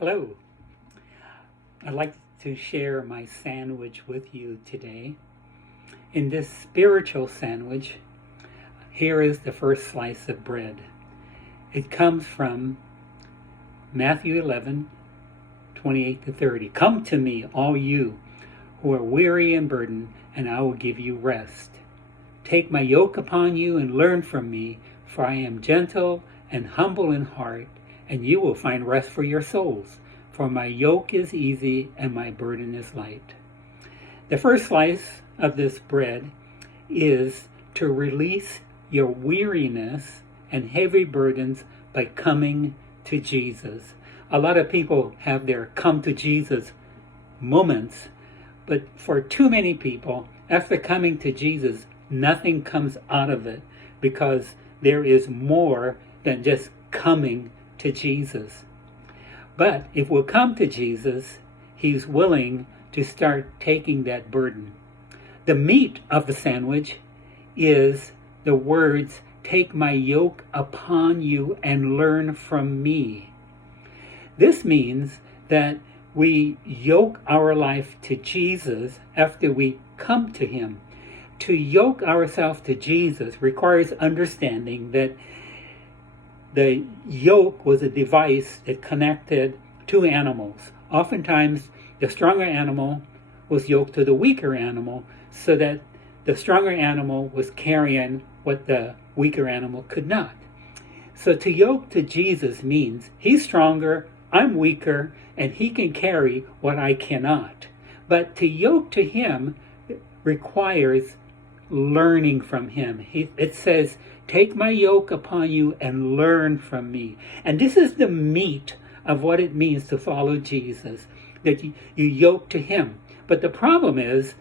Hello. I'd like to share my sandwich with you today. In this spiritual sandwich, here is the first slice of bread. It comes from Matthew 11:28 to 30. Come to me, all you who are weary and burdened, and I will give you rest. Take my yoke upon you and learn from me, for I am gentle and humble in heart, and you will find rest for your souls. For my yoke is easy and my burden is light. The first slice of this bread is to release your weariness and heavy burdens by coming to Jesus. A lot of people have their come to Jesus moments, but for too many people, after coming to Jesus, nothing comes out of it because there is more than just coming to Jesus. But if we'll come to Jesus, He's willing to start taking that burden. The meat of the sandwich is the words, take my yoke upon you and learn from me. This means that we yoke our life to Jesus after we come to Him. To yoke ourselves to Jesus requires understanding that the yoke was a device that connected two animals. Oftentimes, the stronger animal was yoked to the weaker animal so that the stronger animal was carrying what the weaker animal could not. So to yoke to Jesus means He's stronger, I'm weaker, and He can carry what I cannot. But to yoke to Him requires learning from Him. It says, take my yoke upon you and learn from me. And this is the meat of what it means to follow Jesus, that you yoke to Him. But the problem is,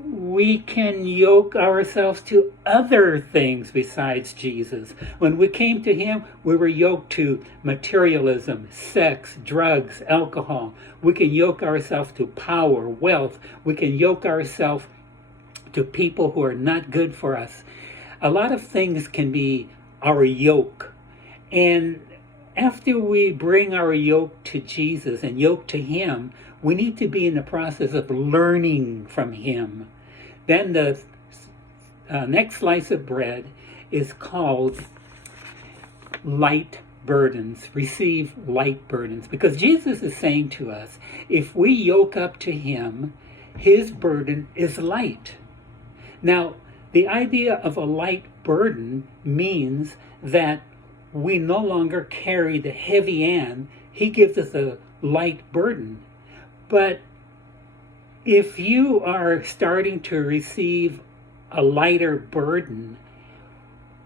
we can yoke ourselves to other things besides Jesus. When we came to Him, we were yoked to materialism, sex, drugs, alcohol. We can yoke ourselves to power, wealth. We can yoke ourselves to people who are not good for us. A lot of things can be our yoke. And after we bring our yoke to Jesus and yoke to Him, we need to be in the process of learning from Him. Then the next slice of bread is called light burdens. Receive light burdens. Because Jesus is saying to us, if we yoke up to Him, His burden is light. Now, the idea of a light burden means that we no longer carry the heavy end. He gives us a light burden. But if you are starting to receive a lighter burden,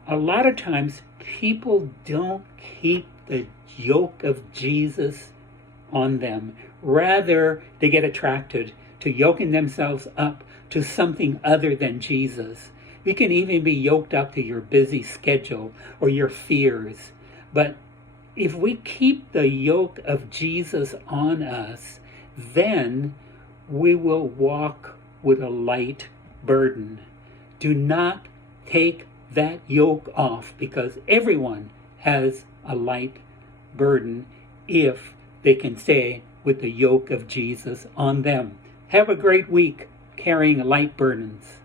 a lot of times people don't keep the yoke of Jesus on them. Rather, they get attracted to yoking themselves up to something other than Jesus. You can even be yoked up to your busy schedule or your fears. But if we keep the yoke of Jesus on us, then we will walk with a light burden. Do not take that yoke off, because everyone has a light burden if they can stay with the yoke of Jesus on them. Have a great week carrying light burdens.